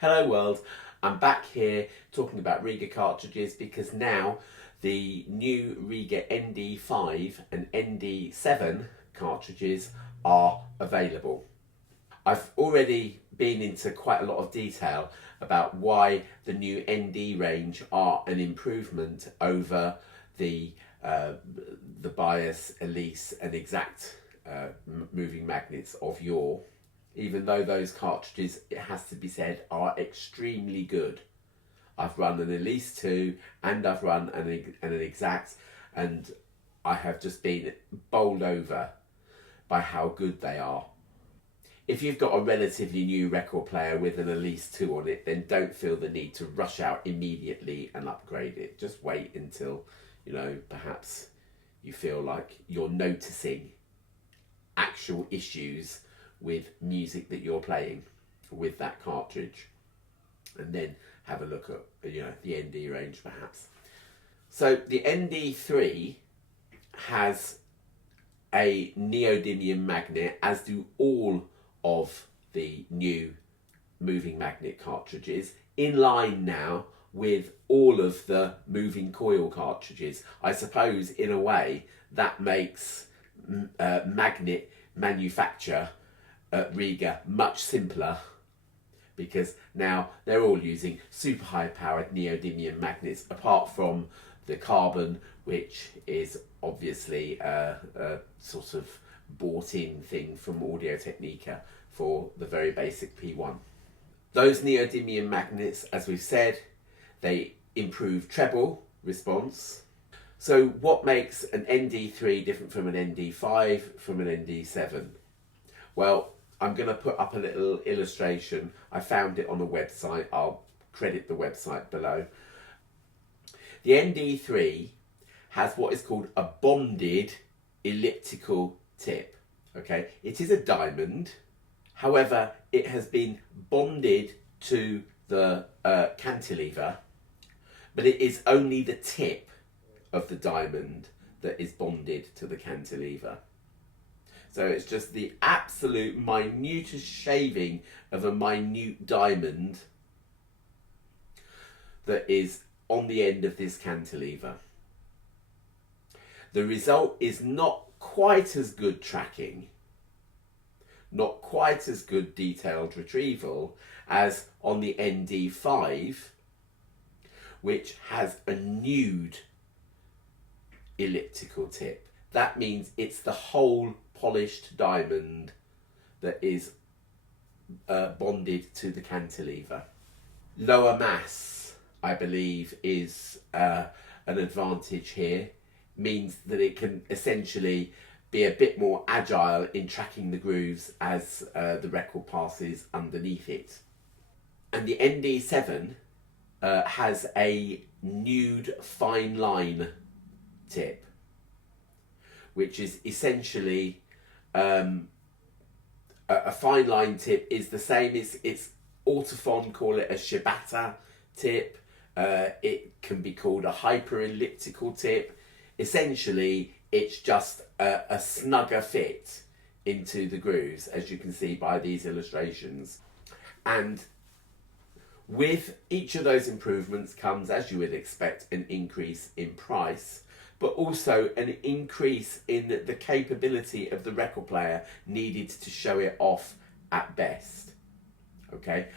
Hello world, I'm back here talking about Rega cartridges because now the new Rega ND5 and ND7 cartridges are available. I've already been into quite a lot of detail about why the new ND range are an improvement over the bias, Elise and exact moving magnets of yore. Even though those cartridges, it has to be said, are extremely good. I've run an Elise 2 and I've run an exact, and I have just been bowled over by how good they are. If you've got a relatively new record player with an Elise 2 on it, then don't feel the need to rush out immediately and upgrade it. Just wait until, perhaps you feel like you're noticing actual issues with music that you're playing with that cartridge, and then have a look at the ND range perhaps. So the ND3 has a neodymium magnet, as do all of the new moving magnet cartridges, in line now with all of the moving coil cartridges. I suppose in a way that makes magnet manufacture at Rega much simpler, because now they're all using super high powered neodymium magnets, apart from the carbon, which is obviously a sort of bought in thing from Audio Technica for the very basic P1. Those neodymium magnets, as we've said, they improve treble response. So what makes an ND3 different from an ND5 from an ND7? Well, I'm going to put up a little illustration. I found it on a website. I'll credit the website below. The ND3 has what is called a bonded elliptical tip. Okay, it is a diamond. However, it has been bonded to the cantilever, but it is only the tip of the diamond that is bonded to the cantilever. So it's just the absolute minutest shaving of a minute diamond that is on the end of this cantilever. The result is not quite as good tracking, not quite as good detailed retrieval as on the ND5, which has a nude elliptical tip. That means it's the whole polished diamond that is bonded to the cantilever. Lower mass, I believe, is an advantage here. Means that it can essentially be a bit more agile in tracking the grooves as the record passes underneath it. And the ND7 has a nude fine line tip, which is essentially a fine line tip is the same. It's Autophon call it a Shibata tip. It can be called a hyper elliptical tip. Essentially, it's just a snugger fit into the grooves, as you can see by these illustrations. And with each of those improvements comes, as you would expect, an increase in price, but also an increase in the capability of the record player needed to show it off at best. Okay,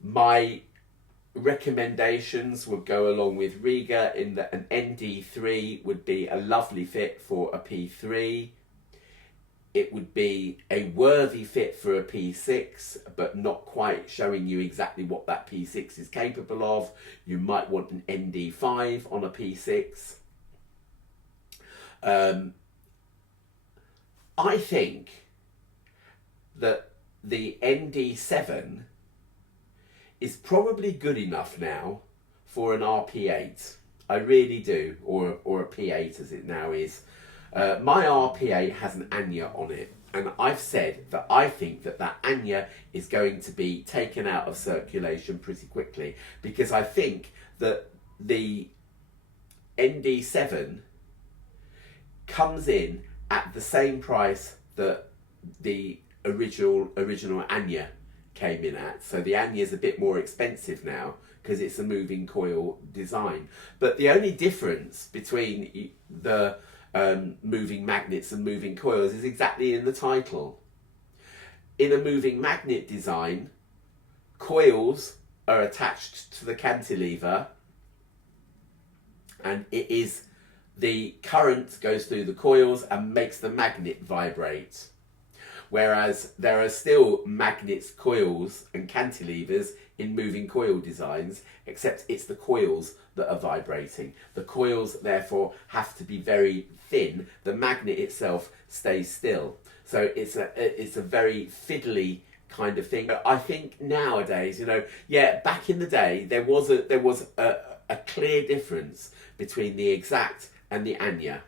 my recommendations would go along with Rega in that an ND3 would be a lovely fit for a P3. It would be a worthy fit for a P6, but not quite showing you exactly what that P6 is capable of. You might want an ND5 on a P6. I think that the ND7 is probably good enough now for an RP8. I really do, or a P8 as it now is. My RP8 has an Anya on it, and I've said that I think that Anya is going to be taken out of circulation pretty quickly, because I think that the ND7 comes in at the same price that the original Anya came in at. So the Anya is a bit more expensive now because it's a moving coil design. But the only difference between the moving magnets and moving coils is exactly in the title. In a moving magnet design, coils are attached to the cantilever, and it is the current goes through the coils and makes the magnet vibrate. Whereas there are still magnets, coils and cantilevers in moving coil designs, except it's the coils that are vibrating. The coils therefore have to be very thin. The magnet itself stays still. So it's a very fiddly kind of thing. I think nowadays, back in the day there was a clear difference between the Exact and the Anya.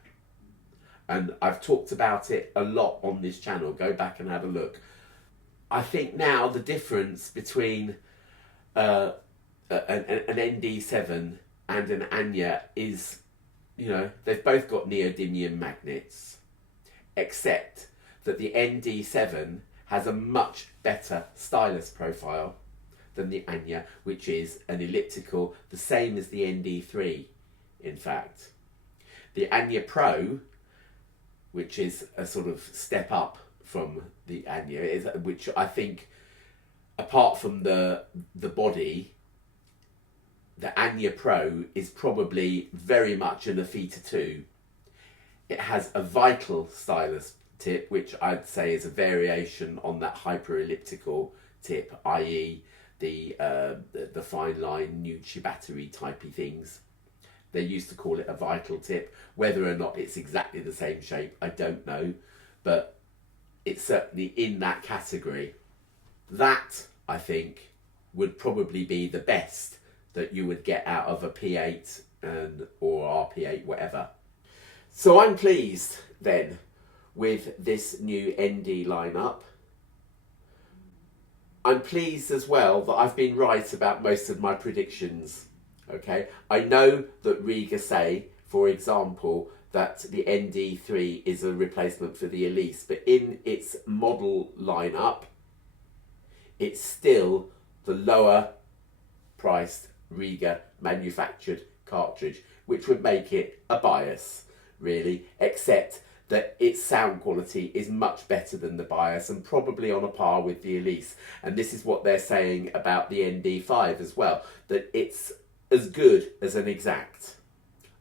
And I've talked about it a lot on this channel. Go back and have a look. I think now the difference between an ND7 and an Anya is, they've both got neodymium magnets, except that the ND7 has a much better stylus profile than the Anya, which is an elliptical, the same as the ND3, in fact. The Anya Pro, which is a sort of step up from the Anya, which I think, apart from the body, the Anya Pro is probably very much an Apheta 2. It has a vital stylus tip, which I'd say is a variation on that hyper-elliptical tip, i.e. the fine line nude battery typey things. They used to call it a vital tip. Whether or not it's exactly the same shape, I don't know, but it's certainly in that category. That, I think, would probably be the best that you would get out of a P8 or RP8, whatever. So I'm pleased then with this new ND lineup. I'm pleased as well that I've been right about most of my predictions. Okay, I know that Rega say, for example, that the ND3 is a replacement for the Elise, but in its model lineup, it's still the lower priced Rega manufactured cartridge, which would make it a bias, really, except that its sound quality is much better than the bias and probably on a par with the Elise. And this is what they're saying about the ND5 as well, that it's as good as an Exact.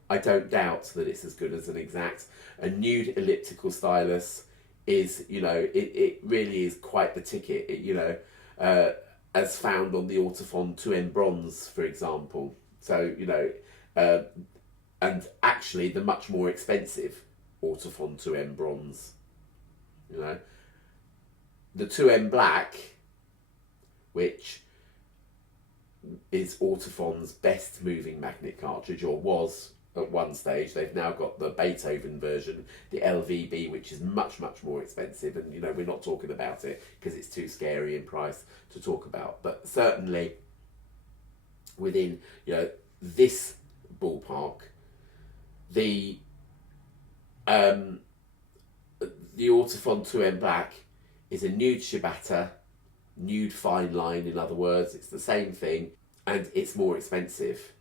I don't doubt that it's as good as an Exact. A nude elliptical stylus is, it really is quite the ticket, as found on the Autofon 2M Bronze, for example. So, and actually the much more expensive Autofon 2M Bronze. The 2M Black, which is Autofon's best moving magnet cartridge, or was at one stage. They've now got the Beethoven version, the LVB, which is much, much more expensive, and we're not talking about it because it's too scary in price to talk about. But certainly within this ballpark, the Autofon 2M Black is a nude Shibata, nude fine line, in other words. It's the same thing, and it's more expensive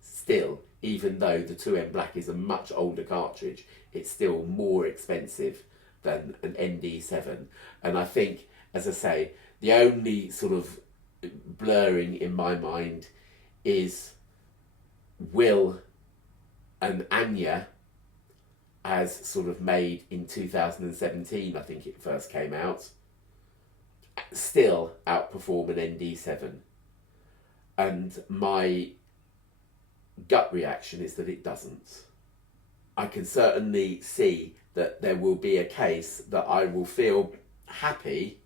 still. Even though the 2M Black is a much older cartridge, it's still more expensive than an ND7. And I think, as I say, the only sort of blurring in my mind is, will an Anya, as sort of made in 2017, I think it first came out, still outperform an ND7? And my gut reaction is that it doesn't. I can certainly see that there will be a case that I will feel happy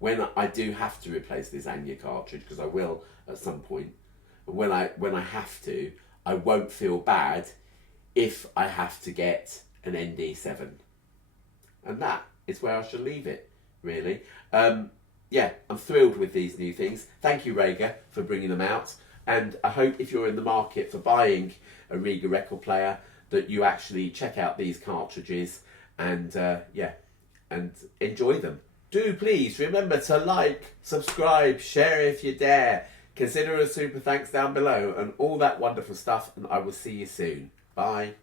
when I do have to replace this Anya cartridge, because I will at some point. When I have to, I won't feel bad if I have to get an ND7. And that is where I shall leave it, really. Yeah, I'm thrilled with these new things. Thank you, Rega, for bringing them out. And I hope if you're in the market for buying a Rega record player, that you actually check out these cartridges and and enjoy them. Do please remember to like, subscribe, share if you dare. Consider a super thanks down below and all that wonderful stuff, and I will see you soon. Bye.